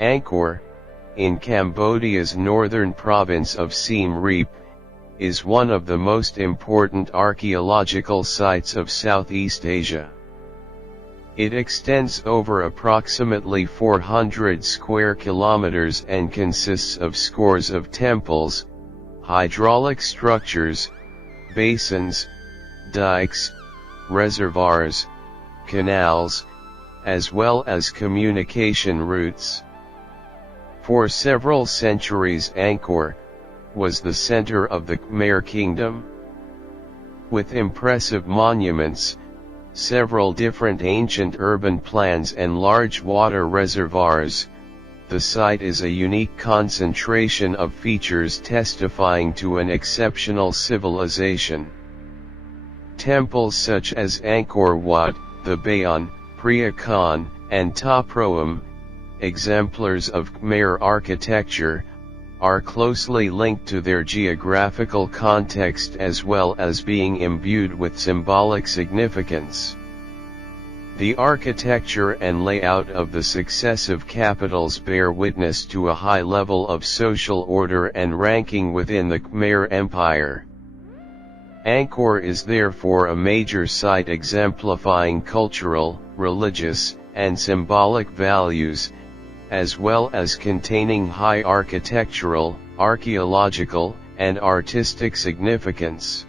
Angkor, in Cambodia's northern province of Siem Reap, is one of the most important archaeological sites of Southeast Asia. It extends over approximately 400 square kilometers and consists of scores of temples, hydraulic structures, basins, dykes, reservoirs, canals, as well as communication routes. For several centuries Angkor was the center of the Khmer Kingdom. With impressive monuments, several different ancient urban plans and large water reservoirs, the site is a unique concentration of features testifying to an exceptional civilization. Temples such as Angkor Wat, the Bayon, Preah, and Prohm, exemplars of Khmer architecture, are closely linked to their geographical context as well as being imbued with symbolic significance. The architecture and layout of the successive capitals bear witness to a high level of social order and ranking within the Khmer Empire. Angkor is therefore a major site exemplifying cultural, religious, and symbolic values, as well as containing high architectural, archaeological, and artistic significance.